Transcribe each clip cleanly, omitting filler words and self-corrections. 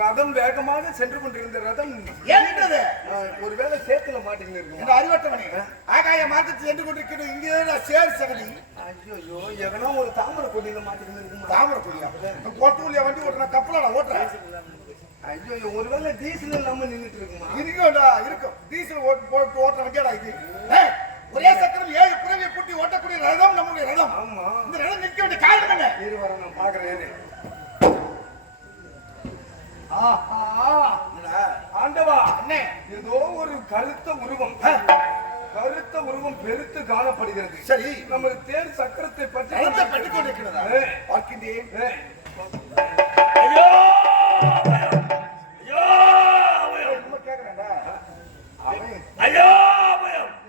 ரதம் வேகமாக சென்று கொண்டிருந்த ரதம் ஒருவேளை சேத்துல மாட்டேங்குது அறிவட்டமணி ஆகாய மாற்றத்தில் சென்று கொண்டிருக்கிறது. இங்கே சேர் சகதி. ஐயோ எவனோ ஒரு தாமரை கொடியில மாட்டேங்குது. தாமரை கொடியா? கோட்டூர்ல வண்டி ஓட்டுற கப்பலோட ஓட்டுறேன். ஐயோ ஒருவேளை டீசல் இல்லாம நின்றுட்டு இருக்குமா? இருக்கும். டீசல் போட்டு ஓட்டுற வண்டியாடா இது. ஒரே சக்கரம் 7 புறவை பூட்டி ஓட்டக்கூடிய ரதம் நம்முடைய ரதம். ஆமா. இந்த ரதம் நிற்க வேண்டிய காரணம் என்ன? இரு வர நான் பாக்குறேன். ஆண்டவா, ஏதோ ஒரு கருத்த உருவம் பெருத்து காணப்படுகிறது. சரி, நமது தேர் சக்கரத்தை பற்றி பற்றிக் கொண்டிருக்கிறதா பார்க்கின்றேன்.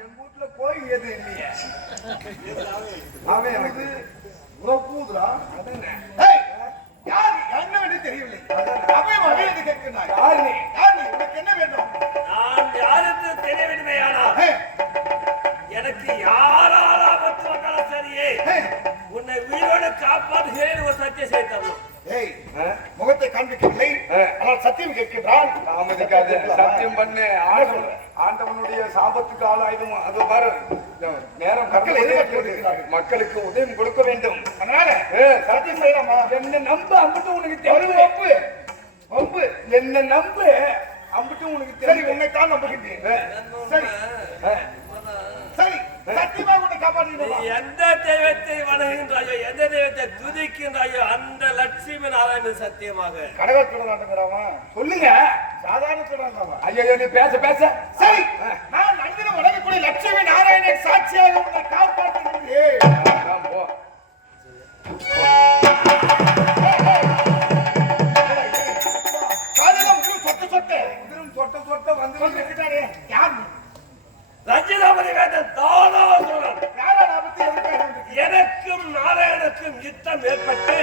என் வீட்டுல போய் எது இல்லையே. அவன் எனக்கு உறப்பூதுரா. யார் என்ன வேண்டும் தெரியவில்லை. அவன் மகன் என்று கேட்கிறார். யார் நீ? உனக்கு என்ன வேண்டும்? நான் யார் என்று தெரிய வேண்டுமே. ஆனால் எனக்கு யாரால் ஆபத்து வந்தாலும் சரியே உன்னை உயிரோடு காப்பாற்றுகிறேன் ஒரு சத்தியம் செய்து தரணும். முகத்தை காண்பிக்கவில்லை, ஆனால் சத்தியம் கேட்கின்றான். தாமதிக்காது, சத்தியம் பண்ணு. ஆண்டவனுடைய சாபத்துக்கு ஆளாயுதும். அது பாரு, நேரம் மக்களுக்கு உதயம் கொடுக்க வேண்டும். அதனால சத்தியம் செய்யலாமா? என்ன நம்ப அங்கிட்டு உனக்கு தெரியும். வம்பு. என்ன நம்பு, அம்பிட்டும் உனக்கு சரி, தெரியும். உன்னைத்தான் நம்புகின்றேன். சரி சரி, சத்தியமா உன்னை நீ காப்பாற்றிடுவா. எந்த தெய்வத்தை வணங்குகின்றாயோ, எந்த தெய்வத்தை துதிக்கின்றாயோ, அந்த லட்சுமி நாராயணன் சத்தியமாக கடவுள் திருடாண்டுங்கிறவன் சொல்லுங்க. சாதாரண திருடாண்டவன். ஐயோ, நீ பேச பேச. சரி, நான் நந்தினம் வணங்கக்கூடிய லட்சுமி நாராயணன் சாட்சியாக உன்னை காப்பாற்றுகின்றேன். நான் போ. காதெல்லாம் உதிரும் சொட்ட சொட்ட. உதிரும் சொட்ட சொட்ட வந்து வந்துட்டாரே. யார் நீ? ரஞ்சிதாபதி வேந்தன் தானாசுரன். யாரா ஆபத்து எதுக்காக வந்திருக்க? எனக்கும் நாராயணனுக்கும் யுத்தம் ஏற்பட்டு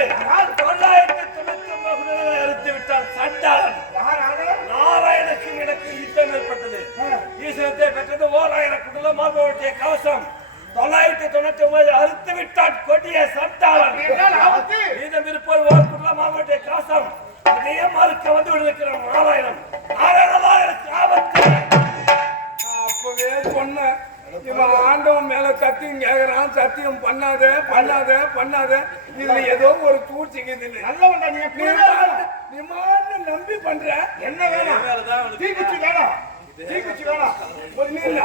999 அறுத்து விட்டான் சண்டாளன். யார் ஆளு? நாராயணனுக்கும் எனக்கு யுத்தம் ஏற்பட்டது. ஈஸ்வரத்தை பெற்றது 1000 குடல மார்பவட்டிய கவசம் 999 அறுத்து விட்டான் கொடிய சண்டாளன். என்னால் ஆபத்து. மீதம் இருப்பது 1 குடல மார்பவட்டிய கவசம். இதையே மறுக்க வந்து விடுகிற நாராயணன். நாராயணன் எனக்கு ஆபத்து. அப்பவே சொன்னேன், இவன் ஆண்டவன் மேல சத்தியம் கேக்குறான், சத்தியம் பண்ணாத பண்ணாத பண்ணாத, இதுல ஏதோ ஒரு சூழ்ச்சிக்குது. நல்லவன்டா நீ. நீ நம்பி பண்ற. என்ன வேணும்? தீக்குச்சி வேணும். தீக்குச்சி வேணும். ஒண்ணு இல்ல.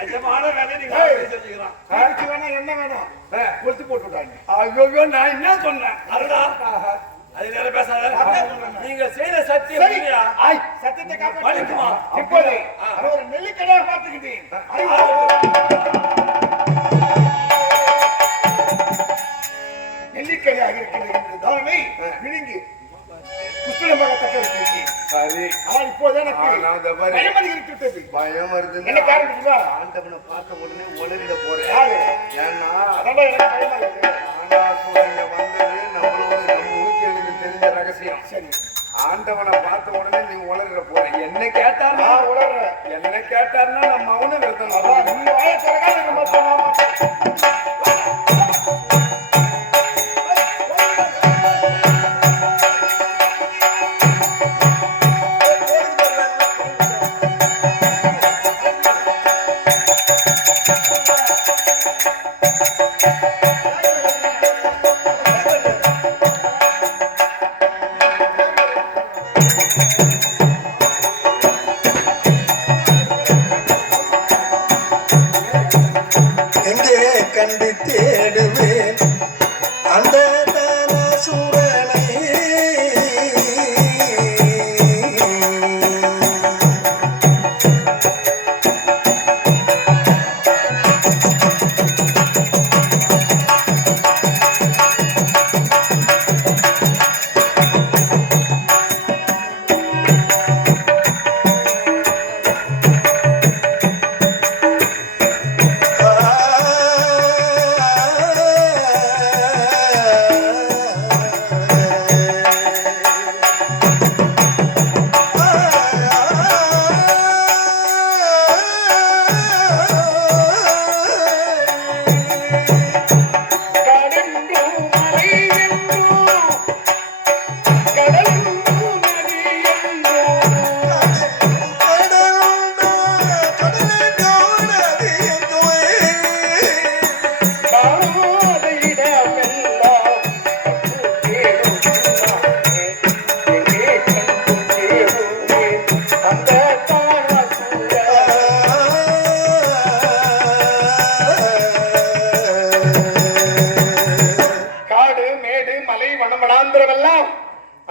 நிஜமான வேலை நீங்க செஞ்சுக்கிறான். தீக்குச்சி வேணும். என்ன வேணும்? கொளுத்து போட்டு விட்டாங்க. ஐயோ, நான் என்ன சொன்னேன்? அருடா, அது நேரம் பேசாத. நீங்க செய்த சத்தியம் சரி. இல்லையா? ஆய், சத்தியத்தை வலிக்குமா? காப்பாற்று. இப்போது அது ஒரு நெல்லிக்கடையாக பார்த்துக்கிட்டேன். நெல்லிக்கடையாக இருக்கிறது என்று தானே விழுங்கி புத்தகமாக தக்க வைத்திருக்கேன். சரி. ஆனால் இப்போது எனக்கு ஆனா, இந்த பாரு. பயம் அதிகரித்து விட்டது. பயம் வருதுன்னா என்ன காரணம் தெரியுமா? ஆண்டவனை பார்த்த உடனே உலகிட போறேன். யாரு? ஏன்னா அதெல்லாம் எனக்கு பயமா இருக்கு. ஆண்டாசுரங்க வந்தது நம்மளோட நம்ம உனக்கு தெரிஞ்ச ரகசியம். சரி, ஆண்டவனை பார்த்த உடனே நீ உலகிட போற. என்ன கேட்டார்னா நான் உணர்றேன். என்ன கேட்டார்னா நம்ம மௌன விரதம் அதான் நீ வாயை திறக்காத, நம்ம சொல்லாம. எங்கே கண்டு தேடுவேன் அந்த தானாசுரனை?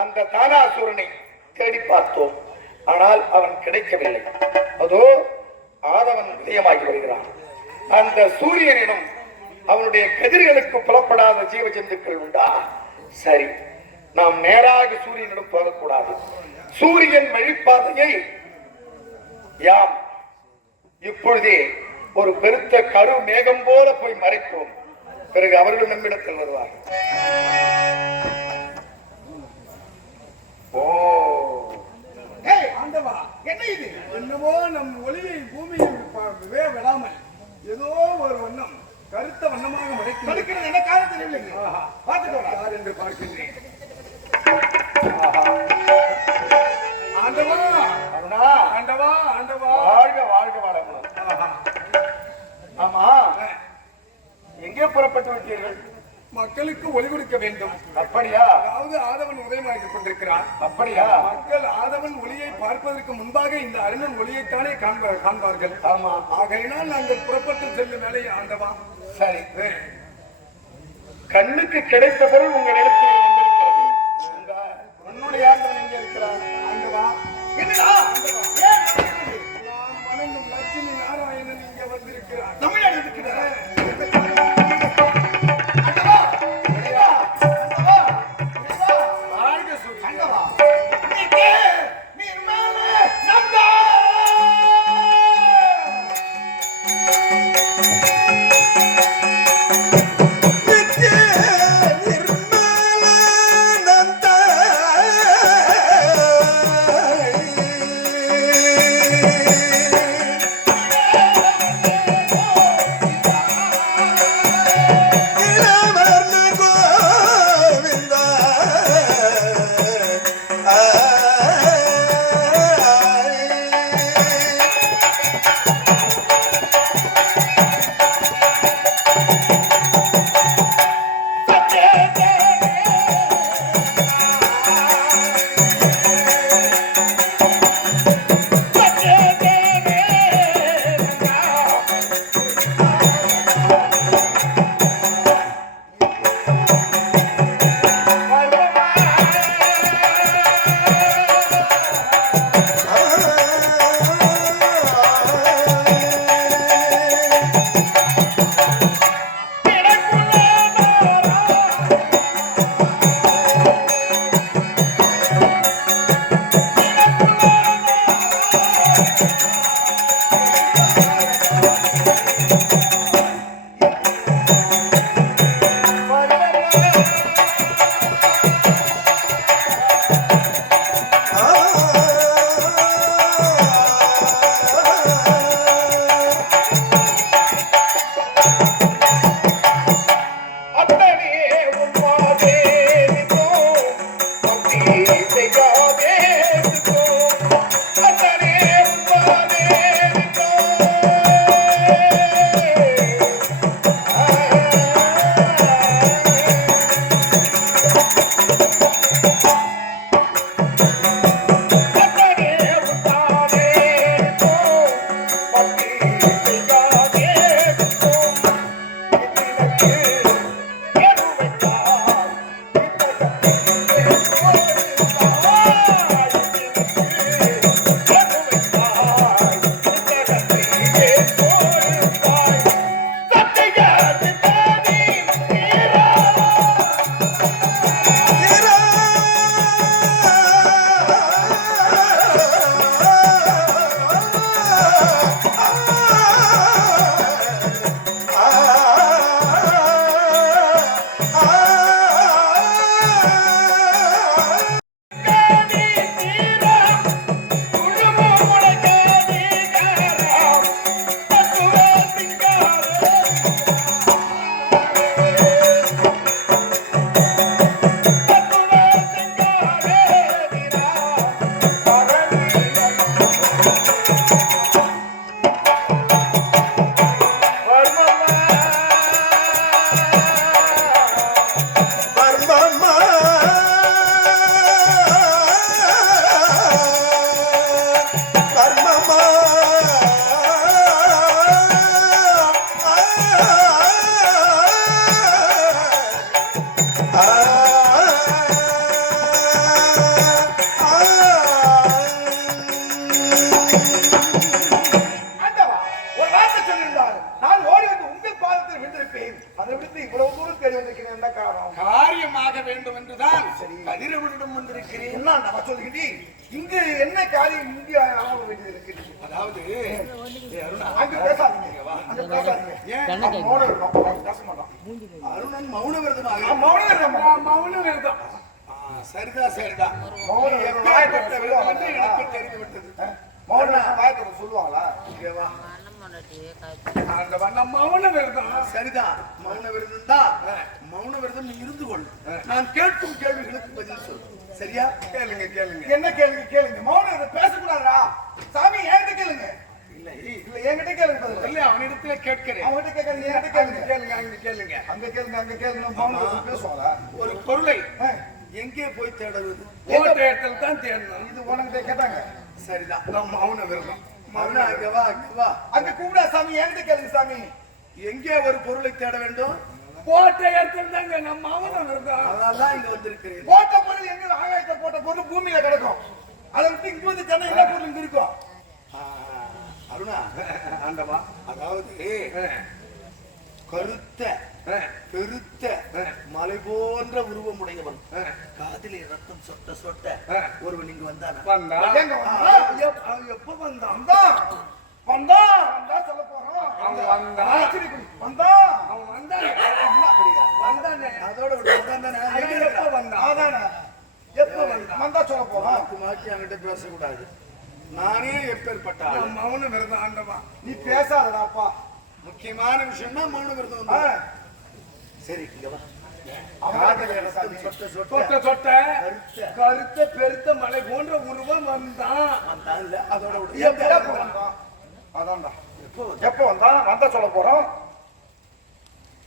அந்த தானாசுரனை தேடி பார்த்தோம். ஆனால் அவன் கிடைக்கவில்லை. அதோ ஆதவன் உதயமாகி வருகிறான். அந்த சூரியனிடம் அவனுடைய கதிர்களுக்கு புலப்படாத ஜீவ ஜந்துக்கள் உண்டா? சரி, நாம் நேராக சூரியனிடம் போகக்கூடாது. சூரியன் வழிபாதையை யாம் இப்பொழுதே ஒரு பெருத்த கரு மேகம் போல போய் மறைப்போம். பிறகு அவர்கள் நம்மிடத்தில் வருவார். ஓ, ஆண்டவா, என்ன இது? என்னமோ நம் ஒளியை பூமியில் விடாமல் ஏதோ ஒரு வண்ணம் கருத்த வண்ணமாக மறைக்கிறது. என்ன காரணம் தெரியவில்லை. பார்த்துக்கோ என்று பார்க்கின்றேன். ஆண்டவா, அருணா, ஆண்டவா, ஆண்டவா, வாழ்க வாழ்க வளமுடன். ஆமா, எங்கே புறப்பட்டு விட்டீர்கள்? மக்களுக்கு ஒளி கொடுக்க வேண்டும். அப்படியா? அதாவது ஆதவன் உதயமாகிக் கொண்டிருக்கிறார். அப்படியா? மக்கள் ஆதவன் ஒளியை பார்ப்பதற்கு முன்பாக இந்த அருணன் ஒளியைத்தானே காண்பார்கள். ஆமா. ஆகையினால் நாங்கள் புறப்பட்டு செல்லும் வேலையை ஆண்டவா. சரி, கண்ணுக்கு கிடைத்த பொருள் உங்களிடத்தில் வந்திருக்கிறது. உன்னுடைய ஆண்டவன் எங்கே இருக்கிறார்? ஆண்டவா, என்னடா? நான் வணங்கும் லட்சுமி நாராயணன் இங்கே வந்திருக்கிறார். தமிழ்நாடு இருக்கிறார். காரியமாக வேண்டும் என்றுதான் கதிரவனிடம் வந்திருக்கிறேன். என்ன சொல்லுகிறீர்? இங்கு என்ன காரியம் இங்கே ஆக வேண்டியது இருக்கிறது? அதாவது அங்க பேசாதீங்க, அங்க பேசாதீங்க. ஏன் மௌன விரதம் பேச மாட்டோம்? அருணன் மௌன விரதமாக மௌன விரதம் மௌன விரதம் சரிதா மௌன எப்பேற்பட்ட விரதம் என்று எனக்கு தெரிந்து விட்டது. மௌன வாயத்தோட சொல்லுவாங்களா? அந்த மௌன விரதம் சரிதான், மௌன விரதம் தான். மௌன விரதம் நீ இருந்து கொள். நான் கேட்கும் கேள்விகளுக்கு பதில் சொல். சரியா? கேளுங்க கேளுங்க. என்ன கேள்வி கேளுங்க. மௌன விரதம் பேசக்கூடாதா? சாமி என்கிட்ட கேளுங்க. இல்ல என்கிட்ட கேளுங்க. இல்ல அவனிடத்துல கேட்கிறேன். அவன்கிட்ட கேட்கறீங்க, என்கிட்ட கேளுங்க. கேளுங்க. அங்க கேளுங்க. அங்க கேளுங்க மௌனம் பேசுவாங்களா? ஒரு பொருளை எங்கே போய் தேடுவது? போட்ட இடத்துல தான் தேடணும். இது உனக்கு கேட்டாங்க. சரிதான். நான் மௌன விரதம். மௌன அங்க வா, அங்க வா. அங்க கூப்பிடா சாமி, என்கிட்ட கேளுங்க சாமி. எங்கே ஒரு பொருளை தேட வேண்டும்? போட்ட இடத்துல தாங்க நான் மௌன விரதம். அதனால இங்க வந்திருக்கிறேன். போட்ட பொருள் எங்க? ஆகாயத்தை போட்ட பொருள் பூமியில கிடக்கும். அதை விட்டு இங்க வந்து சொன்னா என்ன பொருள் இங்க இருக்கும்? அருணா, ஆண்டவா, அதாவது கருத்த பெருத்த மலை போன்ற உருவம் உடையவன், காதிலே ரத்தம் சொட்ட சொட்ட ஒருவன் இங்கு வந்தானா? வந்தா எங்க வந்தா? எப்ப வந்தான்? வந்தா சொல்ல போறோம். அவன் வந்தா வந்தா அவன் வந்தானே. அப்படியா? வந்தானே. அதோட விட்டு வந்தானே. அவன் எப்ப வந்தான்? அதானே எப்ப வந்தான்? வந்தா சொல்ல போறோம். மாத்தி மாத்தி அங்கிட்ட பேசக்கூடாது. நானே எப்பேற்பட்ட ஆளு. நான் மௌன விரதம் ஆண்டவா. நீ பேசாதடாப்பா. முக்கியமான விஷயம்னா மௌன விரதம் ஆ, வந்து. சரி, இங்க வா. காதல் என்ன சாமி? சொட்ட சொட்ட சொட்ட சொட்ட கருத்த கருத்த பெருத்த மலை போன்ற உருவம் வந்தான். வந்தான் இல்ல, அதோட விட்டு எப்ப வந்தான்? அதான்டா. எப்ப வந்தா? வந்தா சொல்ல போறோம்.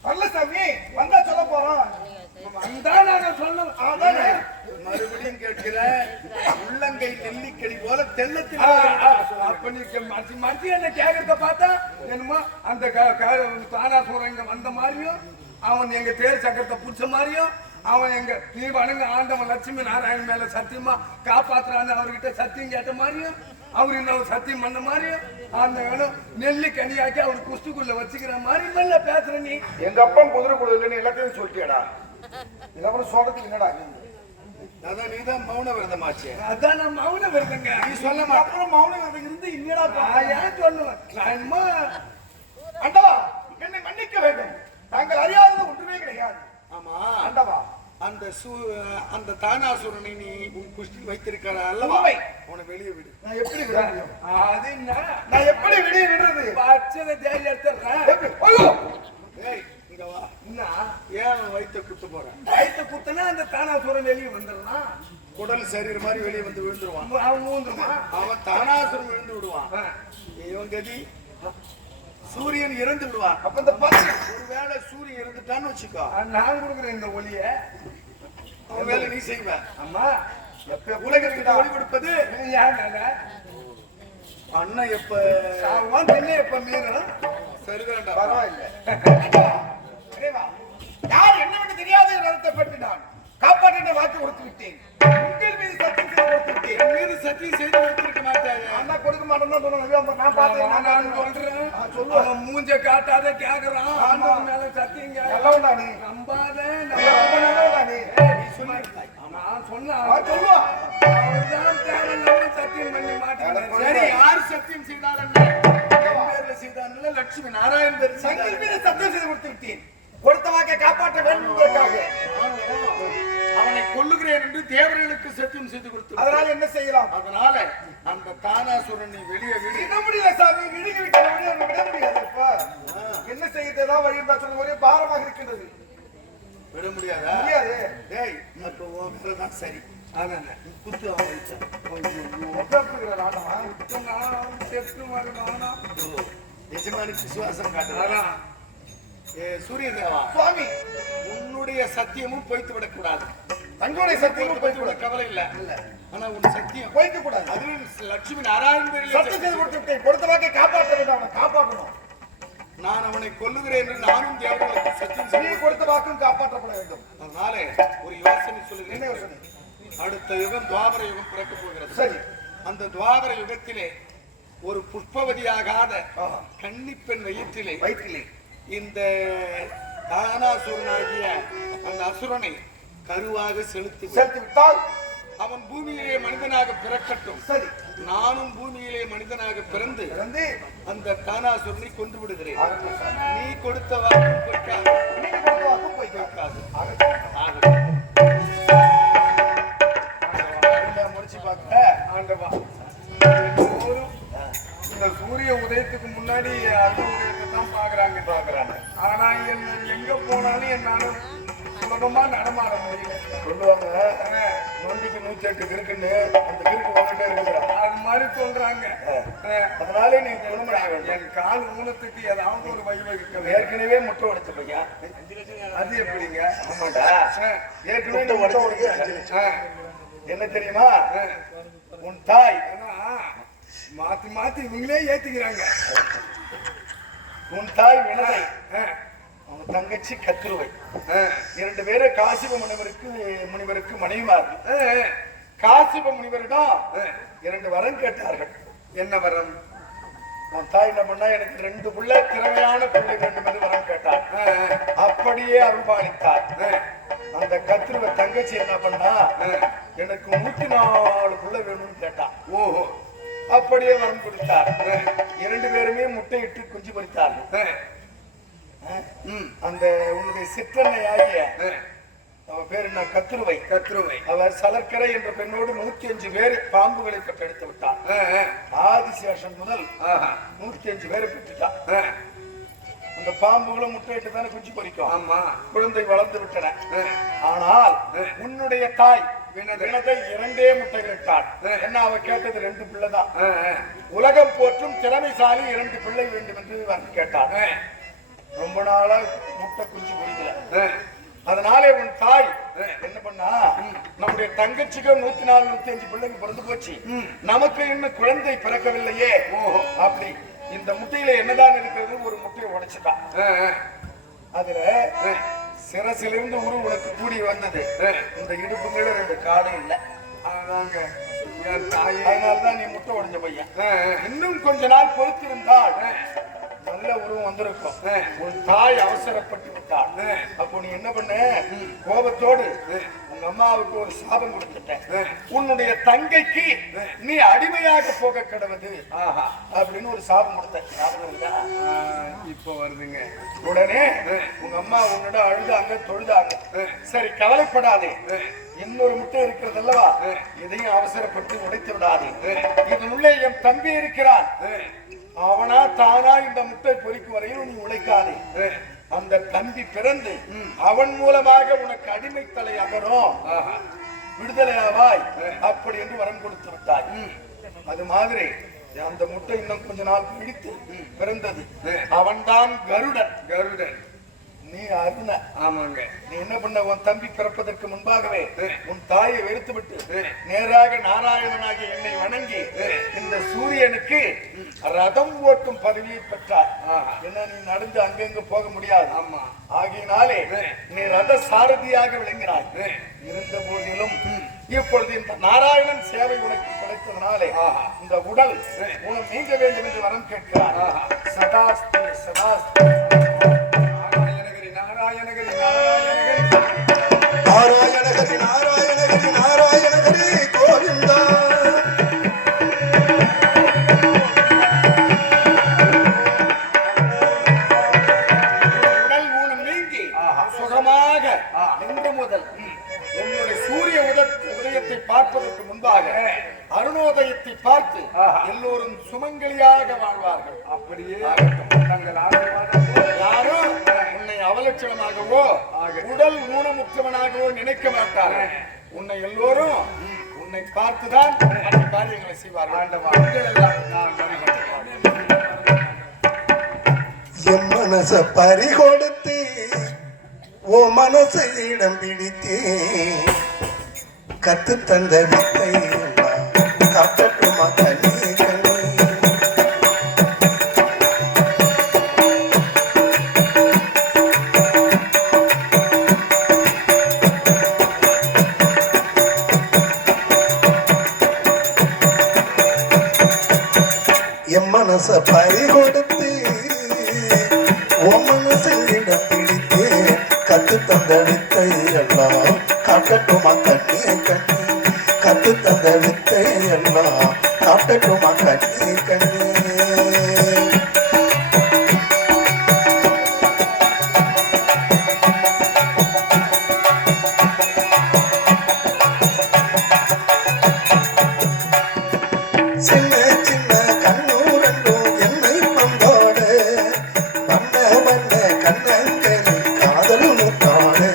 வரல சாமி, வந்தா சொல்ல போறோம். வந்தா நான் சொல்ல. அதானே. மறுபடியும் கேட்கிறேன். உள்ளங்கை நெல்லிக்கனி போல தெள்ளத்தில் அப்ப நீ மறைச்சு மறைச்சு என்ன கேட்கறத பார்த்தா என்னமோ அந்த தானாசூரம் இங்க வந்த மாதிரியும், அவன் எங்க தேர் சக்கரத்தை புடிச்ச மாதிரியும், அவன் எங்க நீ வணங்க ஆண்டவன் லட்சுமி நாராயணன் மேல சத்தியமா காப்பாத்துறான்னு அவர்கிட்ட சத்தியம் கேட்ட மாதிரியும், அவரு இன்னும் சத்தியம் பண்ண மாதிரியும், அந்த வேணும் நெல்லி கனியாக்கி அவர் குஷ்டுக்குள்ள வச்சுக்கிற மாதிரி நல்ல பேசுற நீ. எங்க அப்பா குதிரை கொடுக்கலன்னு எல்லாத்தையும் சொல்லிட்டியாடா. இதெல்லாம் சொல்றதுக்கு என்னடா? அதான் நீதான் மௌன விரதமாச்சு. அதான் நான் மௌன விரதங்க. நீ சொல்ல மாட்டேன். அப்புறம் மௌன விரதம் இருந்து இன்னடா நான் ஏன் சொல்லுவேன்? நான் என்னமோ ஆண்டவா, என்னை மன்னிக்க வேண்டும். நாங்கள் அறியாதது ஒன்றுமே கிடையாது. ஆமா, ஆண்டவா, அந்த தானாசுரனை நீ உன் குஷ்டி வைத்திருக்கிற அல்லவா? உண்மை. உன்னை வெளியே விடு. நான் எப்படி விட முடியும்? அது என்ன நான் எப்படி வெளியே விடுறது? பச்சதை தேடி எடுத்துடுறேன். எப்படி? ஐயோ! ஏய், இங்க வா. என்ன ஏன் அவன் வயித்தை குத்து போறான்? வயிற்று குத்துனா அந்த தானாசுரம் வெளியே வந்துடுறான். குடல் சரீர மாதிரி வெளியே வந்து விழுந்துருவான். அவன் ஊந்துருவான். அவன் தானாசுரம் விழுந்து விடுவான். இவன் கதி சூரியன் இறந்து விடுவான். அப்ப இந்த பச்சை ஒருவேளை சூரியன் இறந்துட்டான்னு வச்சுக்கோ, நான் கொடுக்குறேன் இந்த ஒளிய. அவன் வேலை நீ செய்வ. அம்மா எப்ப உலகத்துக்கு ஒளி கொடுப்பது ஏன் அண்ணன் எப்ப சாவான் திண்ணை எப்ப மீறும். சரிதான்டா. பரவாயில்லை. இறைவா, யார் என்ன விட்டு தெரியாத ரத்தத்தை பற்றி நான் காப்பாற்ற வாக்கு கொடுத்து விட்டேன். உங்கள் மீது சத்தியம் செய்து கொடுத்து விட்டேன். என் மீது சத்தியம் செய்து கொடுத்திருக்க மாட்டாங்க. அண்ணா கொடுக்க மாட்டேன்னு சொன்னாங்க. நான் பார்த்தேன். நான் சொல்றேன். சொல்லுவேன். அவன் மூஞ்ச காட்டாத கேக்குறான். ஆண்டவன் மேல சத்தியம் நல்லவன்டா நீ. நம்பாத. ரொம்ப நல்லவன்டா நீ. நான் சொன்னா சொல்லுவா. அவர்தான் தேவையில்லாம சத்தியம் பண்ணி மாட்டேன். சரி, யார் சத்தியம் செய்தால் என்ன? என் பேர்ல செய்தான்ல, லட்சுமி நாராயணன் பேர் உங்கள் செய்தார். மீது சத்தியம் செய்து கொடுத்து விட்டேன். கொடுத்த வாக்கை காப்பாற்ற வேண்டும் என்பதற்காக. அவனை கொல்லுகிறேன் என்று தேவர்களுக்கு சத்தியம் செய்து கொடுத்து அதனால என்ன செய்யலாம்? அதனால அந்த தானாசுரனை வெளியே விடு. விட முடியல சாமி. விடுங்க விட முடியாது. இப்ப என்ன செய்யறது? ஏதாவது வழி இருந்தா சொல்லுங்க. ஒரே பாரமாக இருக்கின்றது. விட முடியாதா? முடியாது. டேய், அப்ப உன் மேலதான் சரி. அதான் குத்து அவன் வயித்தை. ஒப்பேற்படுகிற ஆண்டவா. செத்து வருவானா. எஜமானுக்கு விசுவாசம் காட்டுறான். சூரிய தேவா, சுவாமி, உன்னுடைய சத்தியமும் பொய்த்து விடக்கூடாது. தங்களுடைய சத்தியமும் பொய்த்து விட போய்க்கூடாது. கவலை இல்ல. ஆனா உன் சத்தியம் போய்க்க கூடாது. அதுவும் லட்சுமி நாராயணன் பேரிலே சத்தியம் செய்து கொடுத்து விட்டேன். கொடுத்த வாக்கை காப்பாற்ற வேண்டும். அவனை காப்பாற்றணும். நான் அவனை கொல்லுகிறேன் என்று நானும் தேவர்களுக்கு சத்தியம் நீ செய்ய. கொடுத்த வாக்கும் காப்பாற்றப்பட வேண்டும். அதனால ஒரு யோசனை என்ன சொல்லுகிறேன். யோசனை? அடுத்த யுகம் துவாபர யுகம் பிறக்க போகிறது. சரி. அந்த துவாபர யுகத்திலே ஒரு புஷ்பவதியாகாத ஆஹா. கன்னிப்பெண் வயிற்றிலே வயிற்றிலே இந்த தானாசுரனாகிய அந்த அசுரனை கருவாக செலுத்தி செலுத்தி விட்டால் அவன் பூமியிலே மனிதனாக பிறக்கட்டும். சரி. நானும் பூமியிலே மனிதனாக பிறந்து இறந்து அந்த தானாசுரனை கொன்று விடுகிறேன். ஆகட்டும் சாமி. நீ கொடுத்த வாக்கு பொய்க்காது. நீங்க கொடுத்த வாக்கும் போய்க்காது. பொய்க்காது. ஆகட்டும். ஆகட்டும். முடிச்சு பார்க்க ஆண்டவா, எல்லோரும் இந்த சூரிய உதயத்துக்கு முன்னாடி அர்த்த உதயத்தை தான் பாக்குறாங்க. ஆனா என்ன எங்க போனாலும் என்னால சுலபமா நடமாட முடியல. சொல்லுவாங்க, நொண்டி தங்கச்சிக்கு 108 இருக்குன்னு அந்த கிறுக்கு வந்துட்டே இருக்கிறான். அது மாதிரி சொல்றாங்க. அதனால நீ குணமடைய வேண்டும். என் கால் ஊனத்துக்கு ஏதாவது ஒரு வழி வகுக்க. ஏற்கனவே முட்டை உடைச்ச பையன். அது எப்படிங்க? ஆமாண்டா, ஏற்கனவே முட்டை உடைக்க 5 லட்சம். என்ன தெரியுமா, உன் தாய் மாத்தி மாத்தி இவங்களே ஏத்திக்கிறாங்க. உன் தாய் வினதை, உன் தங்கச்சி கத்திருவை, 2 பேரும் காசிப முனிவருக்கு மனைவிமார்கள். காசிப முனிவரிடம் 2 வரம் கேட்டார்கள். என்ன வரம்? உன் தாய் என்ன பண்ணா, எனக்கு 2 பிள்ளை, திறமையான பிள்ளை வேண்டும் என்று வரம் கேட்டார். அப்படியே அருள்பாலித்தார். அந்த கத்திருவ தங்கச்சி என்ன பண்ணா, எனக்கு 104 பிள்ளை வேணும்னு கேட்டான். ஓஹோ, அப்படியே வரம் கொடுத்தார். 2 பேருமே முட்டையிட்டு குஞ்சு பொரித்தார்கள். அந்த உன்னுடைய சிற்றன்னை ஆகிய அவ பேர் என்ன, கத்திருவை. அவர் சலக்கரை என்ற பெண்ணோடு 105 பேர் பாம்புகளை பெற்றெடுத்து விட்டார். ஆதிசேஷன் முதல் 105 பேரை பெற்றுட்டார். அந்த பாம்புகளும் முட்டையிட்டு தானே குஞ்சு பொரிக்கும். ஆமா, குழந்தை வளர்ந்து விட்டன. ஆனால் உன்னுடைய தாய் வினதை 2 முட்டைகள் இட்டாள். என்ன, அவ கேட்டது 2 பிள்ளை தான். உலகம் போற்றும் திறமைசாலி 2 பிள்ளை வேண்டும் என்று வந்து கேட்டாள். ரொம்ப நாளா முட்டை குஞ்சு பொரிக்கல. அதனாலே உன் தாய் என்ன பண்ணா, நம்முடைய தங்கச்சிக்கு 104 105 பிள்ளைங்க பிறந்து போச்சு, நமக்கு இன்னும் குழந்தை பிறக்கவில்லையே. அப்படி இந்த முட்டையில என்னதான் இருக்கிறது, ஒரு முட்டையை உடைச்சிட்டா. அதுல சிரசிலிருந்து உனக்கு கூடி வந்தது. இந்த இடுப்புங்கள 2 காடும் இல்லை. அதனாலதான் நீ முட்டை உடைஞ்ச பையன். இன்னும் கொஞ்ச நாள் பொறுத்திருந்தால் நல்ல உருவம் வந்திருக்கும். உன் தாய் அவசரப்பட்டு விட்டாள். அப்போ நீ என்ன பண்ண, கோபத்தோடு உங்க அம்மாவுக்கு ஒரு சாபம் கொடுத்துட்ட. உன்னுடைய தங்கைக்கு நீ அடிமையாக போக கிடவது அப்படின்னு ஒரு சாபம் கொடுத்த. இப்போ வருதுங்க. உடனே உங்க அம்மா உன்னிடம் அழுதாங்க, தொழுதாங்க. சரி, கவலைப்படாதே, இன்னொரு முட்டை இருக்கிறது அல்லவா, இதையும் அவசரப்பட்டு உடைத்து விடாதே. இதனுள்ளே என் தம்பி இருக்கிறான், அவனா தானா இந்த முட்டை பொறிக்கும் வரையில் நீ உழைக்காதே. அந்த தம்பி பிறந்து அவன் மூலமாக உனக்கு அடிமை தலை அமரும், விடுதலையாவாய் அப்படி என்று வரம் கொடுத்து விட்டாய். அது மாதிரி அந்த முட்டை இன்னும் கொஞ்ச நாள் பிடித்து பிறந்தது. அவன்தான் கருடன், நீ அருண. ஆமாங்க. நீ என்ன பண்ண, உன் தம்பி பிறப்பதற்கு முன்பாகவே உன் தாயை வெறுத்து விட்டு நேராக நாராயணனாகி என்னை வணங்கி இந்த சூரியனுக்கு ரதம் ஓட்டும் பதவியை பெற்றார். என்ன, நீ நடந்து அங்கங்க போக முடியாது. ஆமா, ஆகினாலே நீ ரத சாரதியாக விளங்கினாய். இருந்த போதிலும் இப்பொழுது இந்த நாராயணன் சேவை உனக்கு கிடைத்ததனாலே இந்த உடல் உனக்கு நீங்க வேண்டும் என்று வரம் கேட்கிறார். சதாஸ்தி சதாஸ்தி. நாராயணகரி நாராயணகரி நாராயணகரி கோவிந்தா. உடல் ஊனம் நீங்கி சுகமாக இன்று முதல் என்னுடைய சூரிய உதயத்தை பார்ப்பதற்கு முன்பாக அருணோதயத்தை பார்த்து எல்லோரும் சுமங்கலியாக வாழ்வார்கள். அப்படியே தங்கள் ஆசீர்வாதம். யாரும் உன்னை அவலட்சணமாகவோ உடல் ஊனமுற்றவனாகவோ நினைக்க மாட்டார்கள். உன்னை எல்லோரும் உன்னை பார்த்துதான் மற்ற காரியங்களை செய்வார்கள். என் மனச பறிகொடுத்து ஓ மனசை இடம் பிடித்தே கத்து தந்த வித்தை காட்டட்டுமா கண்ணி கண்ணி. என் மனச பறிகொடுத்து ஓ மனசிடம் பிடித்தே கத்து தந்த வித்தை எல்லாம் காட்டட்டுமா கண்ணி கண்ணி. கத்து தந்த வித்தை எல்லாம் காட்டட்டுமா கண்ணி கண்ணி. சின்ன சின்ன கண்ணூரண்டும் என்னை பந்தோடு வண்ண வண்ண கண்ணங்களில் காதல் முத்தாடு.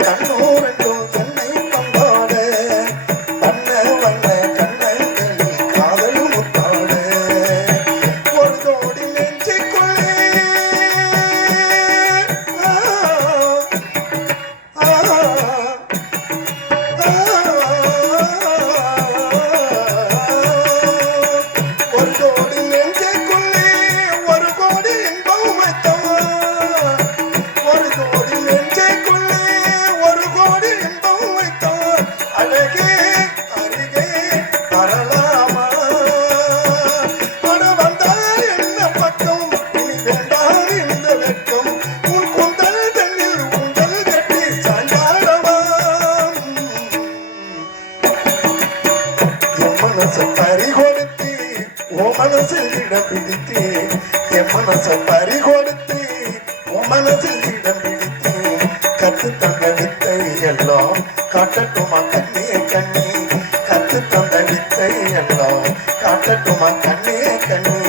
கண்ணூரண்டும் என்னை பந்தாட வண்ண வண்ண கண்ணங்களில் காதல் முத்தாட ஒரு தோடி நெஞ்சுக்குள்ளே ஒரு கோடி நெஞ்சுக்குள்ளே ஒரு கோடி இன்பம் வைத்தான் ஒரு கோடி நெஞ்சுக்குள்ளே ஒரு கோடி இன்பம் வைத்தான் அழகே அருகே வரலாமா பட வந்தால் என்ன பக்கம் இனி வேண்டாம் இந்த வெட்கம் உன் கூந்தல் தண்ணில் உங்கள் கட்டி சாஞ்சாடவா என் மனசை பறி கொடுத்து ஓ மனசில் இடம் பிடித்து என் மனசை பறி கொடுத்து ஓ மனசில் இடம் பிடித்து கத்து தந்த வித்தை எல்லாம் காட்டட்டுமா கண்ணே கண்ணே கத்து தந்த வித்தை எல்லாம் காட்டட்டுமா கண்ணே கண்ணே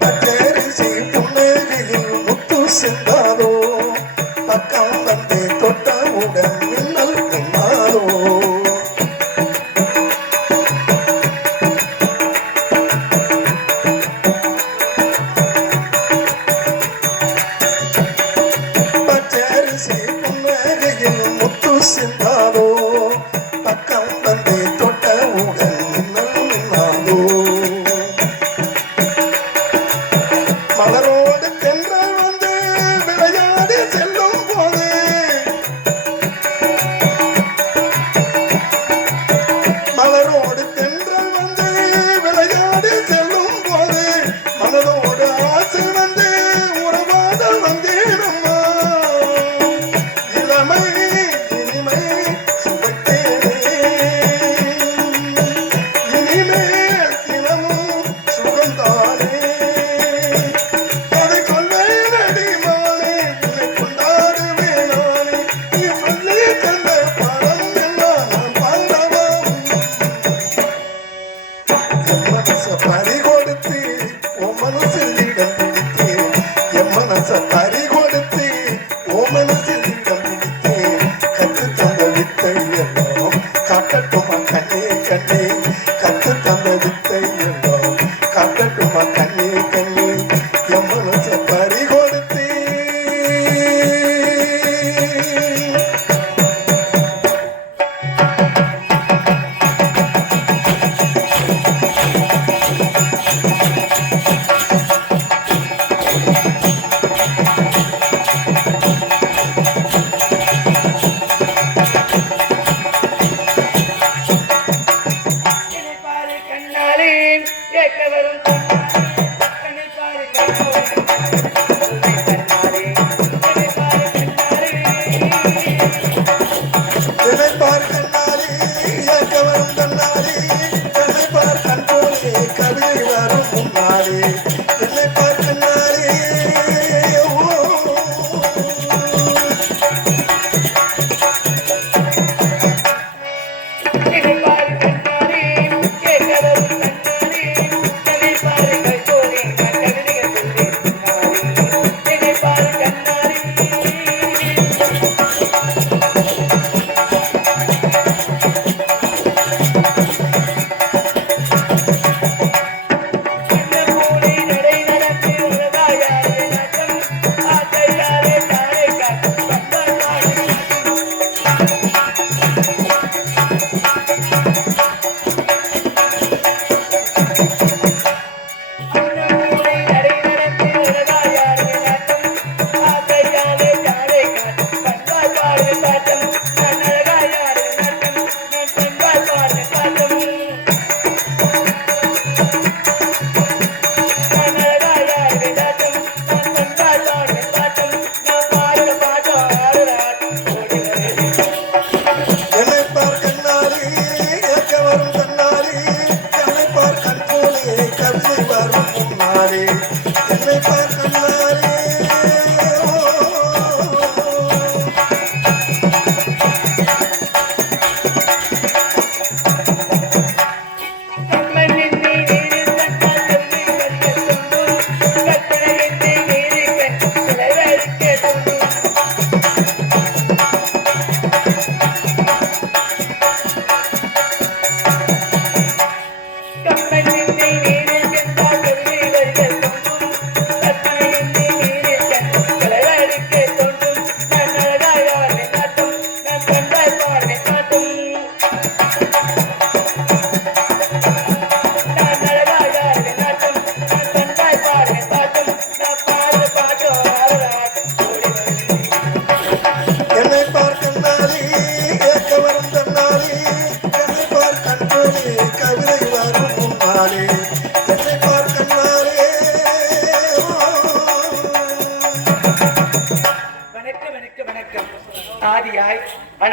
பச்சரிசி புன்னகையில் முத்து சென்றாரோ பக்கம் வந்து தொட்டவுடன் மின்னல் மின்னாரோ பச்சரிசி புன்னகையில் முத்து சென்றாரோ பக்கம் வந்து தொட்டவுடன் மின்னல் மின்னாரோ மலரோடு தென்றல் வந்து விளையாடி செல்லும் போது மலரோடு தென்றல் வந்து விளையாடி செல்லும் போது மனதோடு ஆசை வந்து உறவாட வந்தேனம்மா இளமை இனிமை சுவைத்தேனே இனிமேல் தினமும் சுகந்தானே அதை கொள்வேன் அடிமானே உன்னை கொண்டாடுவேன் நானே நீ சொல்லி தந்த பாடம் எல்லாம் நான் பாடவா என் மனசை பறி கொடுத்து உன் மனசில் இடம் பிடித்து என் மனசை பறி கொடுத்து உன் மனசில் இடம் பிடித்து கத்து தந்த வித்தை எல்லாம் காட்டட்டுமா கண்ணே கண்ணே கத்து தந்த வித்தை எல்லாம் காட்டட்டுமா கண்ணே கண்ணே என் மனசை பறி கொடுத்து என்னை பாரு கண்ணாலே கேட்க வரும் கண்ணை பாரு கண்ணாலே என்னை பாரு கண்ணாலே என்னை பார் கண்ணாலே ஏற்க வரும் கண்ணாலே என்னை பார் கண் போலே கவிதை வரும் முன்னாலே என்னை பார் கண்ணாலே ஓ என்னை பாரு கண்ணாலே கேட்க வரும் கண்ணாலே என்னை பாரு கைகோரி நான் கவிதைகள் சொல்லி என்னை பாரு கண்ணாலே கண்ண போலே நடை நடந்து உலகாயாரே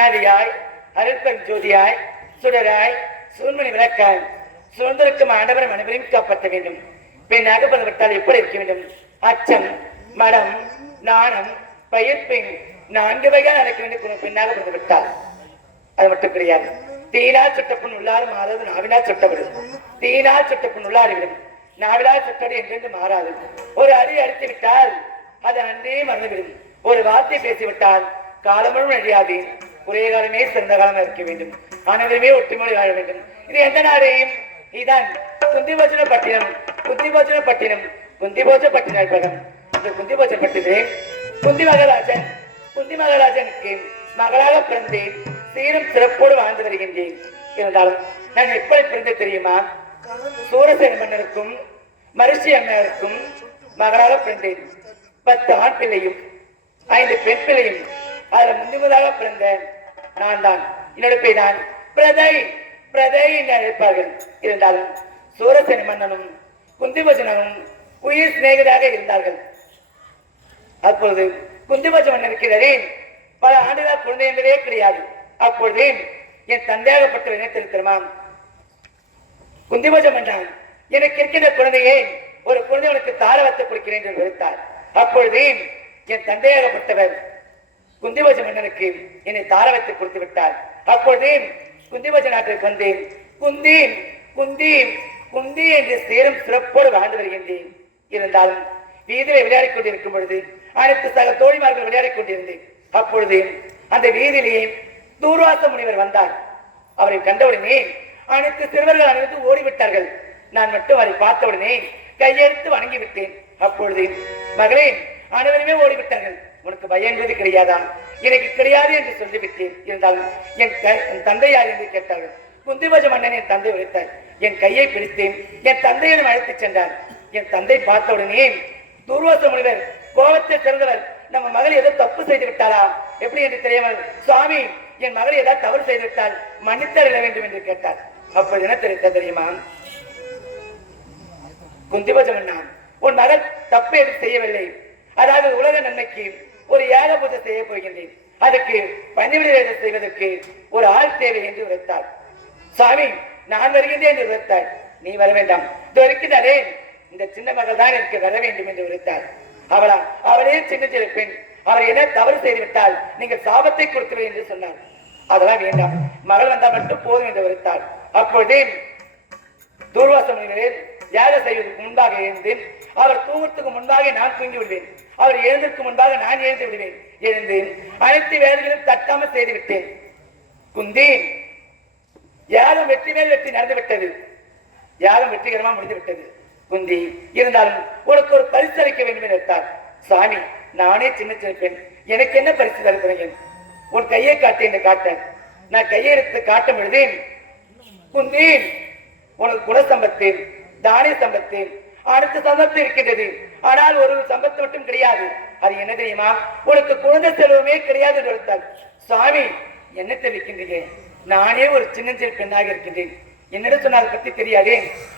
அனாதியாய் அருட்பெரும் ஜோதியாய் சுடராய் சூழ்மணி விளக்காய் சுதந்திருக்கும் ஆண்டவரும் அனைவரையும் காப்பாற்ற வேண்டும். பெண் அகப்படப்பட்டால் எப்படி இருக்க வேண்டும்? அச்சம், மடம், நாணம், பயிர்ப்பின் 4 வகையாக நடக்க வேண்டும். பெண்ணாக பிறந்துவிட்டால் அது மட்டும் கிடையாது. தீனால் சுட்டப்புண் உள்ளாறு மாறாது, நாவினால் சுட்டவிடும். தீனால் சுட்டப்புண் உள்ளாறிவிடும், நாவினால் சுட்டடு என்றென்று மாறாது. ஒரு அடி அடித்து விட்டால் அது அன்றே மறந்துவிடும். ஒரு வார்த்தை பேசிவிட்டால் காலமும் அழியாது. ஒரே காலமே சிறந்த காலம் இருக்க வேண்டும். அனைவருமே ஒற்றுமையோடு வாழ வேண்டும். இது எந்த நாடையும் இதுதான் குந்திபோஜனப்பட்டினம். குந்திபோஜனப்பட்டினம் குந்திபோஜப்பட்டினம். இந்த குந்திபோஜனப்பட்டினம் குந்தி மகாராஜனுக்கு மகளாக பிறந்தேன். சீரும் சிறப்போடு வாழ்ந்து வருகின்றேன். இருந்தாலும் நான் எப்படி பிறந்த தெரியுமா? சூரசேன மன்னருக்கும் மரிஷி அண்ணருக்கும் மகளாக பிறந்தேன். 10 ஆண் பிள்ளையும் 5 பெண் பிள்ளையும் அதில் முந்திமுதாக பிறந்த நான் தான். என்னோட பேர் தான் பிரதை என்று அழைப்பார்கள். இருந்தாலும் சூரசேன மன்னனும் குந்திபோஜனும் உயிர் சிநேகிதாக இருந்தார்கள். அப்பொழுது குந்திபோஜ மன்னனுக்கு பல ஆண்டுகள் குழந்தை என்பதே கிடையாது. அப்பொழுது என் தந்தையாகப்பட்ட நினைத்திருக்கிறமா, குந்திபோஜ மன்னன் எனக்கு இருக்கின்ற குழந்தையை ஒரு குழந்தைகளுக்கு தாரவத்தை கொடுக்கிறேன் என்று விருத்தார். அப்பொழுது என் தந்தையாகப்பட்டவர் குந்திபோஜ மன்னனுக்கு என்னை தாரவத்தை கொடுத்து விட்டார். அப்பொழுது குந்திபோஜ நாட்டிற்கு வந்தேன். குந்தி குந்தி குந்தி என்று சேரும் சிறப்போடு வாழ்ந்து வருகின்றேன். இருந்தாலும் வீதியில விளையாடிக் கொண்டிருக்கும் பொழுது அனைத்து சக தோழிமார்கள் விளையாடிக் கொண்டிருந்தேன். அப்பொழுது அந்த வீதியிலே தூர்வாச முனிவர் வந்தார். அவரை கண்டவுடனே அனைத்து சிறுவர்கள் அனைத்து ஓடிவிட்டார்கள். நான் மட்டும் அவரை பார்த்தவுடனே கையெடுத்து வணங்கிவிட்டேன். அப்பொழுது மகளே, அனைவருமே ஓடிவிட்டார்கள், உனக்கு பயம் என்பது கிடையாதா? எனக்கு கிடையாது என்று சொல்லிவிட்டேன். இருந்தாலும் என் தந்தையார் என்று கேட்டார்கள். குந்திபோஜ மன்னன் என் தந்தை உழைத்தார். என் கையை பிடித்தேன். என் தந்தையிடம் அழைத்துச் சென்றார். என் தந்தை பார்த்தவுடனே தூர்வாச முனிவர் கோபத்தில் திறந்தவர், நம்ம மகள் ஏதோ தப்பு செய்து விட்டாரா எப்படி என்று தெரியாமல், சுவாமி என் மகள் ஏதாவது தவறு செய்து விட்டால் மன்னித்தர வேண்டும் என்று கேட்டார். அப்போது என்ன தெரியுமா? குந்திபோஜ மன்னா, உன் மகள் தப்பு எதுவும் செய்யவில்லை. அதாவது உலக நன்மைக்கு ஒரு யாக பூஜை செய்ய போகின்றேன். அதுக்கு பன்னிவிட செய்வதற்கு ஒரு ஆள் தேவை என்று உரைத்தார். சுவாமி நான் வருகின்றேன் என்று உரைத்தார். நீ வர வேண்டாம், இருக்கின்றே இந்த சின்ன மகள் தான் எனக்கு வர வேண்டும் என்று உரைத்தார். அவளே சின்ன சிறு பெண், அவர் என்ன தவறு செய்து விட்டால் நீங்கள் சாபத்தை கொடுக்கிறேன் என்று சொன்னார். அதெல்லாம் வேண்டாம், மகள் வந்தால் மட்டும் போதும் என்று உரைத்தார். அப்பொழுதே தூர்வாச முனிவரே யாக செய்வதற்கு முன்பாக எழுந்து, அவர் தூங்குறதுக்கு முன்பாக நான் தூங்கி விடுவேன், அவர் எழுந்ததற்கு முன்பாக நான் எழுந்து விடுவேன். எழுந்து அனைத்து வேலைகளும் தட்டாமல் செய்து விட்டேன். குந்தி, யாரும் வெற்றி மேல் வெற்றி நடந்து விட்டது. யாரும் வெற்றிகரமாக முடிந்து விட்டது. குந்தி, இருந்தாலும் உனக்கு ஒரு பரிசு அளிக்க வேண்டும் என்று எடுத்தார். சாமி, நானே சின்ன சின்ன பெண், எனக்கு என்ன பரிசு தருகிறீங்க? உன் கையை காட்டு என்று காட்டேன். நான் கையை எடுத்து காட்டும் பொழுது, குந்தி உனக்கு குணசம்பத்து, தானிய சம்பத்து, அடுத்த சம்பத்து இருக்கின்றது. ஆனால் ஒரு சம்பத்து மட்டும் கிடையாது. அது என்ன தெரியுமா? உனக்கு குழந்தை செல்வமே கிடையாது என்று எடுத்தார். சுவாமி, என்ன தெரிவிக்கின்றீங்க? நானே ஒரு சின்ன சிறு பெண்ணாக இருக்கின்றேன். என்னிடம் சொன்ன அதை பற்றி தெரியாதே.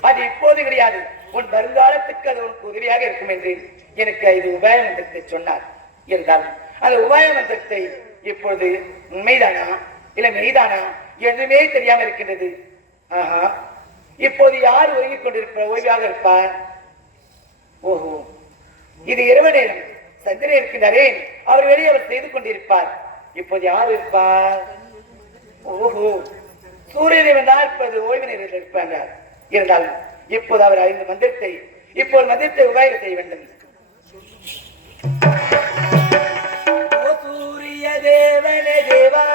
அது இப்போது கிடையாது, உன் வருங்காலத்துக்கு அது உனக்கு உதவியாக இருக்கும் என்று எனக்கு 5 உபாய மந்திரத்தை சொன்னார். இருந்தாலும் அந்த உபாய மந்திரத்தை இப்பொழுது உண்மைதானா இல்ல மெய்தானா எதுவுமே தெரியாமல் இருக்கின்றது. ஆஹா, இப்போது யார் ஒதுங்கிக் கொண்டிருப்பார், ஓய்வாக இருப்பார்? ஓஹோ, இது இரவு நேரம், சந்திரன் இருக்கின்றாரே, அவர் வெளியே அவர் செய்து கொண்டிருப்பார். இப்போது யார் இருப்பார்? ஓஹோ, சூரியதேவன் தான் இப்போது ஓய்வு நேரத்தில் இருப்பார். இருந்தாலும் இப்போது அவர் 5 மந்திரத்தை இப்போது மந்திரத்தை உபாயம் செய்ய வேண்டும். சூரிய தேவனே தேவா,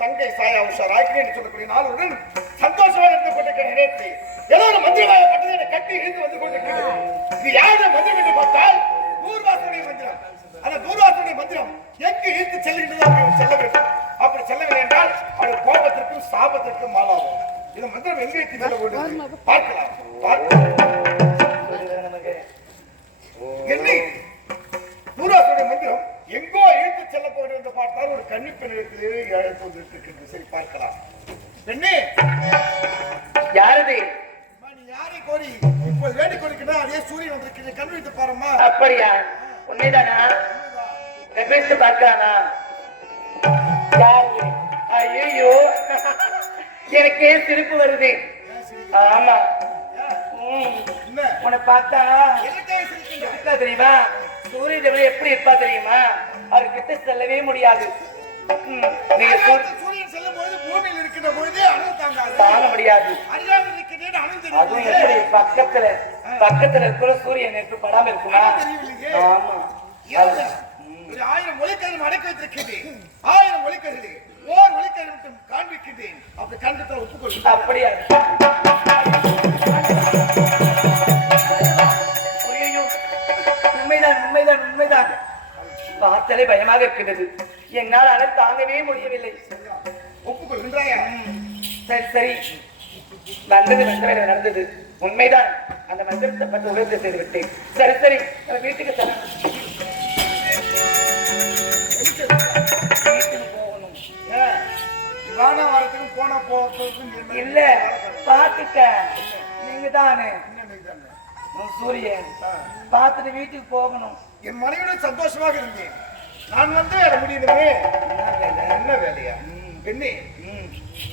சங்கை சாயா உஷா ராய்க்கு என்று சொல்லக்கூடிய நாளுடன் சந்தோஷமாக இருந்து கொண்டிருக்கிற நேரத்தை ஏதோ ஒரு மந்திரமாக பட்டதை கட்டி இருந்து வந்து கொண்டிருக்கிறது. இது யாருடைய மந்திரம் என்று பார்த்தால் தூர்வாசனுடைய மந்திரம். அந்த தூர்வாசனுடைய மந்திரம் எங்கு இழுத்து செல்கின்றது அப்படி செல்ல வேண்டும். அப்படி செல்லவில்லை என்றால் அது கோபத்திற்கும் சாபத்திற்கும் மாறாகும். இந்த மந்திரம் எங்கே செல்ல வேண்டும் பார்க்கலாம். என்னை தூர்வாசனுடைய மந்திரம் எங்கோ இழுத்து செல்ல போகிறது என்று பார்த்தால் ஒரு கன்னிப்பெண் இருக்குது அழைத்து கொண்டிருக்கிறது. சரி பார்க்கலாம். பெண்ணே யாரது? நீ யாரை கோரி இப்போது வேண்டிக் கொடுக்கிறா? அதே சூரியன் வந்திருக்கிறது. கண் வைத்து பாருமா. அப்படியா? உண்மைதானா? கண்வைத்து பார்க்கலானா? ஐயோ எனக்கே சிரிப்பு வருது. ஆமா உன்னை பார்த்தா இருக்கா தெரியுமா? சூரிய தேவன் எப்படி இருப்பா தெரியுமா? அவர்கிட்ட செல்லவே முடியாது. சூரியன் செல்லும் பொழுது பூமியில் இருக்கிற பொழுது அணு தாங்க முடியாது. அதுவும் எப்படி பக்கத்துல இருக்கிற சூரியன் எனக்கு படாம இருக்குமா? ஆமா 1000 ஒளிக்கதிரும் அடக்கி வைத்திருக்கிறேன். 1000 ஒளிக்கதிரில் ஓர் ஒளிக்கதிர் மட்டும் காண்பிக்கின்றேன். அப்படி கண்டத்தில் ஒப்புக்கொள். அப்படியா? உண்மைதான். பார்த்தாலே பயமாக இருக்கின்றது. என்னால் அதை தாங்கவே முடியவில்லை. ஒப்புக்கொள்கின்றாயா? சரி நடந்தது உண்மைதான். அந்த மந்திரத்தை பற்றி உணர்ந்து செய்து விட்டேன். சரி நம்ம வீட்டுக்கு போகணும். வாரத்துக்கு போன போறதுக்கும் இல்ல பாத்துட்டேன். நீங்க தானே சூரியன் பார்த்துட்டு வீட்டுக்கு போகணும். என் மனைவியுடன் சந்தோஷமாக இருந்தேன். நான் வந்து வர முடியணுமே. என்ன வேலையா பெண்ணே?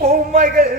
உண்மைகள்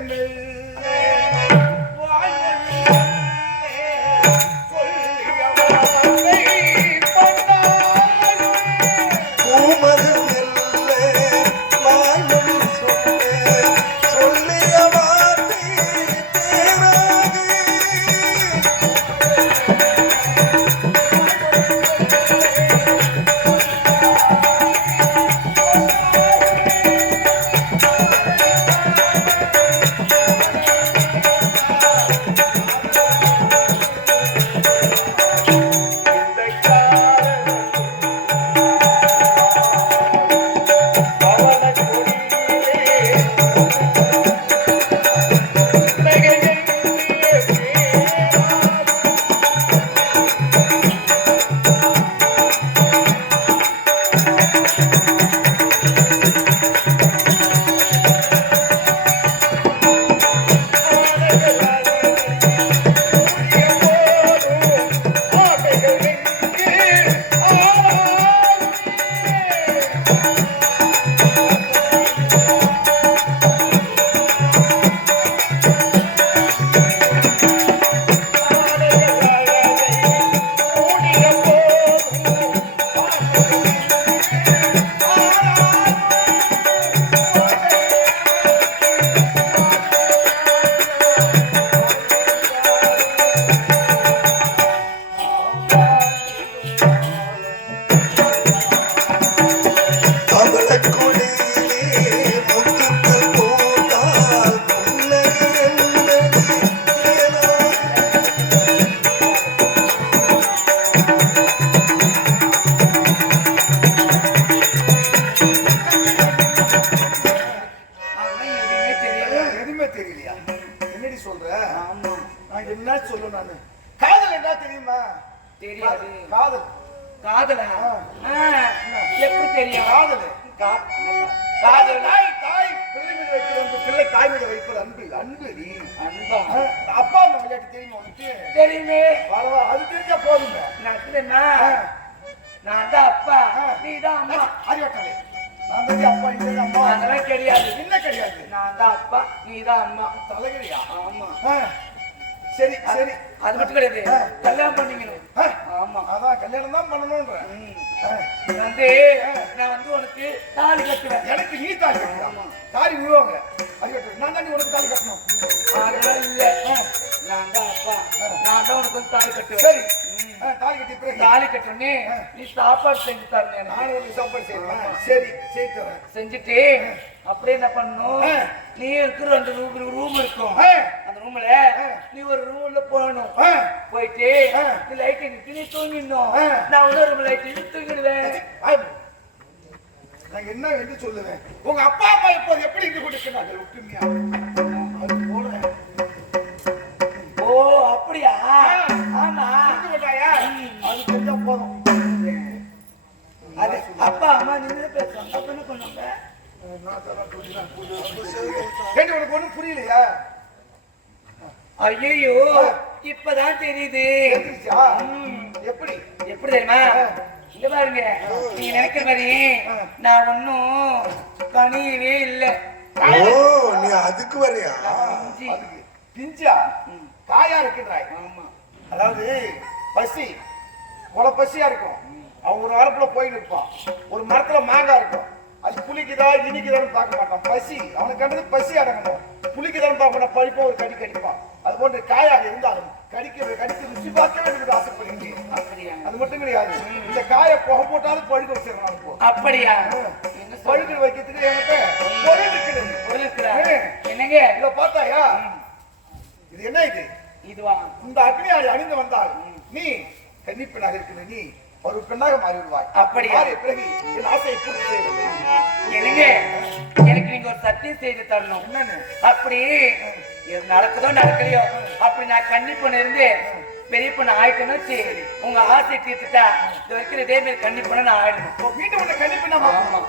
என்ன சொல்லு நானு காதல் என்ன தெரியுமா? தெரியாது. காதல் காதலா? எப்படி தெரியும்? காதல் காதல் தாய் தாய் பிள்ளை மீது வைக்கிற அன்பு, பிள்ளை தாய் மீது வைக்கிற அன்பு. அன்பு நீ அன்பா? அப்பா அம்மா விளையாட்டு தெரியுமா உனக்கு? தெரியுமே. பரவாயில்ல, அது தெரிஞ்சா போதுங்க. நான் தெரியுமா? நான் தான் அப்பா, நீ தான் அம்மா. அறிவட்டாளே, நான் தான் அப்பா, நீ தான் அம்மா. அதெல்லாம் கிடையாது. என்ன கிடையாது? நான் தான் அப்பா, நீ தான் அம்மா. தலைகிறியா? ஆமா. சரி சரி, அது மட்டும் கிடையாது, கல்யாணம் பண்ணிக்கணும். ஆமா, அதான் கல்யாணம் தான் பண்ணணும்ன்ற. நான் வந்து உனக்கு தாலி கட்டுவேன். எனக்கு நீ தாலி கட்டணும். தாலி விழுவாங்க. அறிவட்டாளே, நான் தான் நீ உனக்கு தாலி கட்டணும். அதெல்லாம் இல்ல, நான் தான் அப்பா, நான் தான் உனக்கு வந்து தாலி கட்டுவேன். சரி, தாலி கட்டி பிறகு தாலி கட்டணும்னே நீ சாப்பாடு செஞ்சு தரணும் எனக்கு. நான் உனக்கு சாப்பாடு செய்வேன். சரி செய்து தரேன். செஞ்சுட்டு அப்படியே என்ன பண்ணணும், நீ இருக்கிற அந்த ரூம் இருக்கும், அந்த ரூம்ல நீ ஒரு ரூம்ல போகணும். போயிட்டு நீ லைட் நீ தூங்கிடணும், நான் இன்னொரு ரூம் லைட் தூங்கிடுவேன். நான் என்ன என்று சொல்லுவேன்? உங்க அப்பா அம்மா இப்போது எப்படி இருந்து கொடுக்கிறார்கள் ஒற்றுமையா? அது போல. ஓ அப்படியா? ஆமா. அது தெரிஞ்சா போதும். அது அப்பா அம்மா நின்று பேசுவாங்க, அப்ப என்ன பண்ணுவாங்க? கேட்டு உனக்கு ஒண்ணும் புரியலையா? ஐயோ இப்பதான் தெரியுது. தெரிஞ்சுச்சா? எப்படி எப்படி தெரியுமா? இங்க பாருங்க, நீங்க நினைக்கிற மாதிரி நான் ஒன்னும் கனியவே இல்லை. ஓ, நீ அதுக்கு வரையா? அதுக்கு பிஞ்சா காயா இருக்கின்றாய். ஆமா. அதாவது பசி கொலை பசியா இருக்கும். அவன் ஒரு வரப்புல போய் நிற்பான். ஒரு மரத்துல மாங்காய் இருக்கும். அது புளிக்குதா இனிக்குதான்னு பார்க்க மாட்டான். பசி அவனுக்கு கண்டது பசி அடங்கணும். புளிக்குதான்னு பார்க்க மாட்டான். பழிப்பா ஒரு கடி கடிப்பான். அது போன்ற காயாக இருந்தாலும் கடிக்க ருசி பார்க்க வேண்டும் ஆசைப்படுகிறேன். அப்படியா? அது மட்டும் கிடையாது, இந்த காயை புகை போட்டாலும் பழுக்க வச்சிடறான். இப்போ அப்படியா? பழுக்க வைக்கிறதுக்கு என்கிட்ட பொருள் இருக்கிறது. பொருள் இருக்கிறாரு. என்னங்க இத பார்த்தாயா? இது என்ன இது? இதுவா? இந்த அக்னியாரை அணிந்து வந்தால் நீ கன்னிப்பெண்ணாக இருக்கிற நீ ஒரு பெண்ணாக மாறி விடுவாய். அப்படியா? பிறகு என் ஆசையை பூர்த்தி செய்ய வேண்டும். என்னங்க எனக்கு நீங்க ஒரு சத்தியம் செய்து தரணும். என்னன்னு? அப்படி இது நடக்குதோ நடக்கலையோ, அப்படி நான் கன்னி பொண்ணு இருந்து பெரிய பொண்ணு ஆயிட்டேன்னு வச்சு உங்க ஆசை தீர்த்துட்டா இது வரைக்கும் இதே மாதிரி கன்னி பொண்ணு நான் ஆயிடணும். மீண்டும் உன்னை கன்னிப்பெண்ணா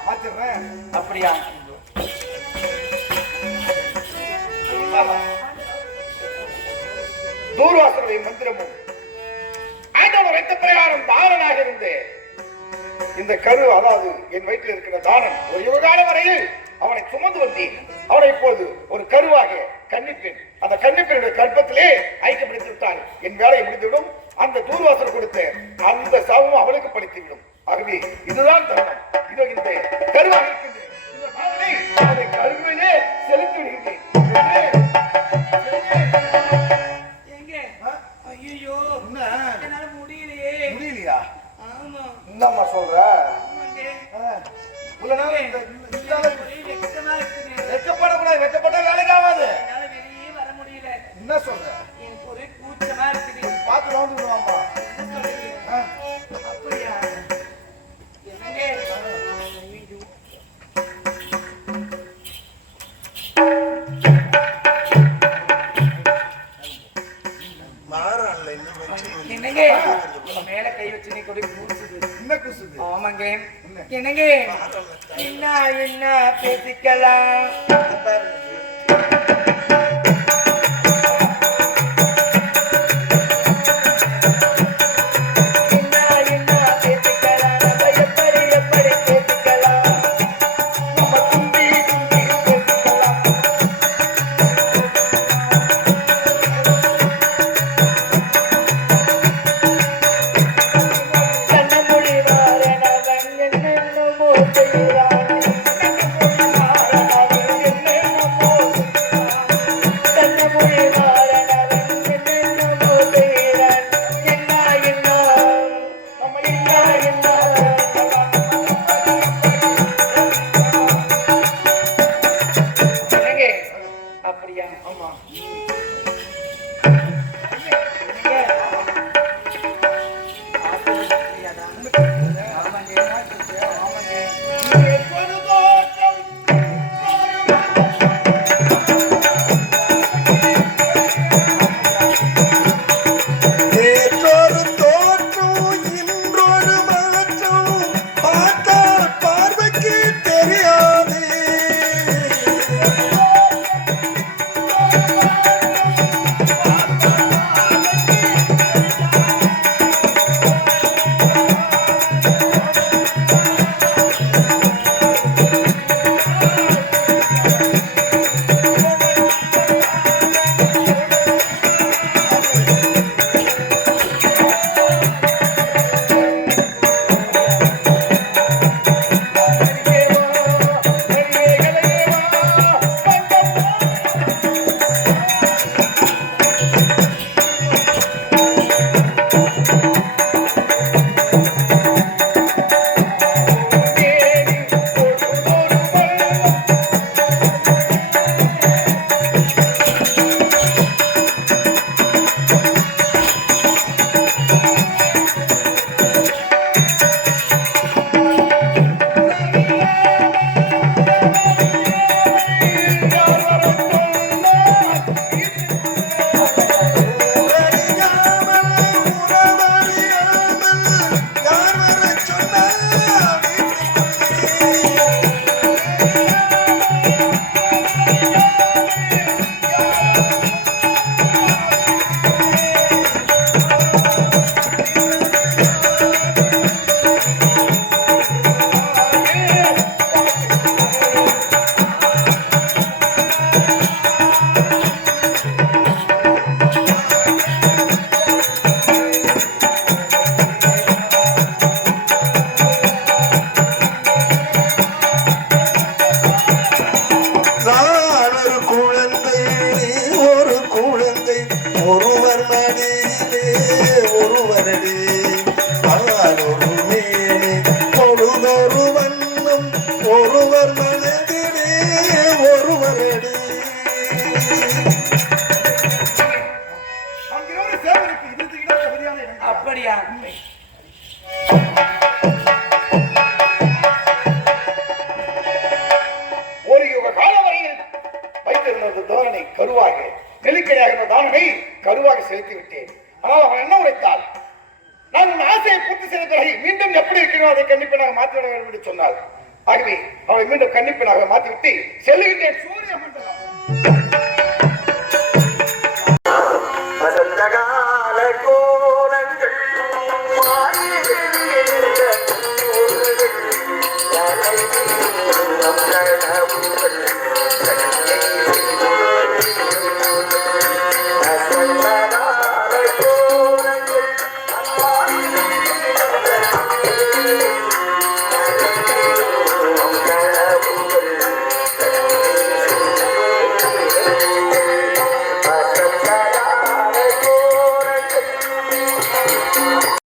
மாத்திடுறேன். அப்படியா? தூர்வாசனுடைய மந்திரமும் ஆண்டவன் ரத்த பிரகாரம் தாரனாக இருந்து இந்த கரு, அதாவது என் வயிற்றில் இருக்கிற தானம் ஒரு யுகால வரையில் அவனை சுமந்து வந்தேன். அவனை இப்போது ஒரு கருவாக கன்னிப்பெண், அந்த கன்னிப்பெண்ணுடைய கற்பத்திலே ஐக்கியப்படுத்தி விட்டால் என் வேலை முடிந்துவிடும். அந்த தூர்வாசனை கொடுத்த அந்த சாபமும் அவளுக்கு படித்துவிடும். ஆகவே இதுதான் தருணம். இதோ இந்த கருவாக இருக்கின்ற இந்த பாவனை அதை கருவிலே செலுத்தி விடுகின்றேன். ஐயோ என்ன என்னால முடியலையே. முடியலையா? ஆமா. என்னம்மா சொல்ற? ஒரே வெக்கப்படக்கூடாது. வெக்கப்பட்ட வேலைக்கு ஆகாது. என்னால வெளியே வர முடியல. என்ன சொல்ற? எனக்கு ஒரே கூச்சமா இருக்குது. பார்த்து வந்து விடுவாமா? என்ன சொல்றீங்க? அப்படியா? என்னங்க? மாறல இன்னும் வச்சு என்னங்க மேல கை வச்சு நீ கொடி கூசுது. என்ன குசுது? ஆமாங்க. என்னங்க என்ன என்ன பேசிக்கலாம். பாரடி அங்கிருந்து சேவலுக்கு இது தகுதியான இடம். அப்படியா? ஒரு யுக கால வரையில் வைத்திருந்த தோரணை கருவாக நெல்லிக்கையாக இருந்த தானனை கருவாக செலுத்தி விட்டேன். ஆனால் அவன் என்ன உரைத்தால், நான் உன் ஆசையை பூர்த்தி செய்த பிறகு மீண்டும் எப்படி இருக்கிறோம் அதை கன்னிப்பெண்ணாக மாற்றிவிட வேண்டும் என்று சொன்னாள். ஆகவே அவளை மீண்டும் கன்னிப்பெண்ணாக மாற்றிவிட்டு செல்லுகின்றேன் சூரிய மண்டலம்.